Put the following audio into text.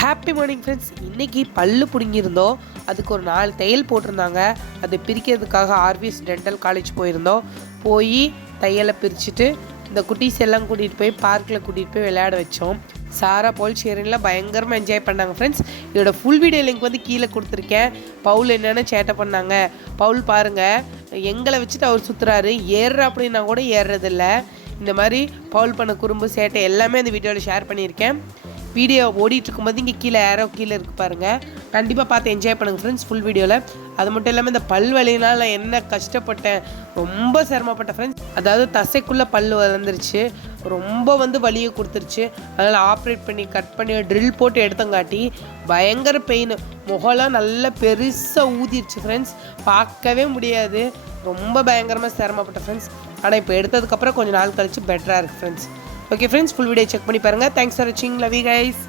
Happy morning friends. இன்றைக்கி பல்லு பிடுங்கியிருந்தோம். அதுக்கு ஒரு 4 தையல் போட்டிருந்தாங்க. அதை பிரிக்கிறதுக்காக ஆர்விஎஸ் டென்டல் காலேஜ் போயிருந்தோம். போய் தையலை பிரிச்சுட்டு இந்த குட்டீஸ் எல்லாம் கூட்டிகிட்டு போய் பார்க்கில் கூட்டிகிட்டு போய் விளையாட வச்சோம். சாரா போல் ஷேரின்லாம் பயங்கரமாக என்ஜாய் பண்ணாங்க ஃப்ரெண்ட்ஸ். இதோட ஃபுல் வீடியோ லிங்க் வந்து கீழே கொடுத்துருக்கேன். பவுல் என்னென்ன சேட்டை பண்ணாங்க. பவுல் பாருங்கள், எங்களை வச்சுட்டு அவர் சுற்றுறாரு. ஏறுற அப்படின்னா கூட ஏறுறதில்ல. இந்த மாதிரி பவுல் பண்ண குறும்பு சேட்டை எல்லாமே அந்த வீடியோவில் ஷேர் பண்ணியிருக்கேன். வீடியோ ஓடிட்டு இருக்கும்போது இங்கே கீழே ஏரோ கீழே இருக்குது பாருங்கள். கண்டிப்பாக பார்த்து என்ஜாய் பண்ணுங்கள் ஃப்ரெண்ட்ஸ் ஃபுல் வீடியோவில். அது மட்டும் இல்லாமல் இந்த பல் வலினால் நான் என்ன கஷ்டப்பட்டேன், ரொம்ப சிரமப்பட்டேன் ஃப்ரெண்ட்ஸ். அதாவது தசைக்குள்ளே பல் வளர்ந்துருச்சு, ரொம்ப வலியை கொடுத்துருச்சு. அதனால் ஆப்ரேட் பண்ணி கட் பண்ணி ட்ரில் போட்டு எடுத்தங்காட்டி பயங்கர பெயின். முகம்லாம் நல்லா பெருசாக ஊதிருச்சு ஃப்ரெண்ட்ஸ். பார்க்கவே முடியாது. ரொம்ப பயங்கரமாக சிரமப்பட்டேன் ஃப்ரெண்ட்ஸ். ஆனால் இப்போ எடுத்ததுக்கப்புறம் கொஞ்சம் நாள் கழிச்சு பெட்டராக இருக்குது friends. Okay friends, full video check பண்ணி பாருங்கள். தேங்க்ஸ் ஃபார் வாட்சிங். Love you guys.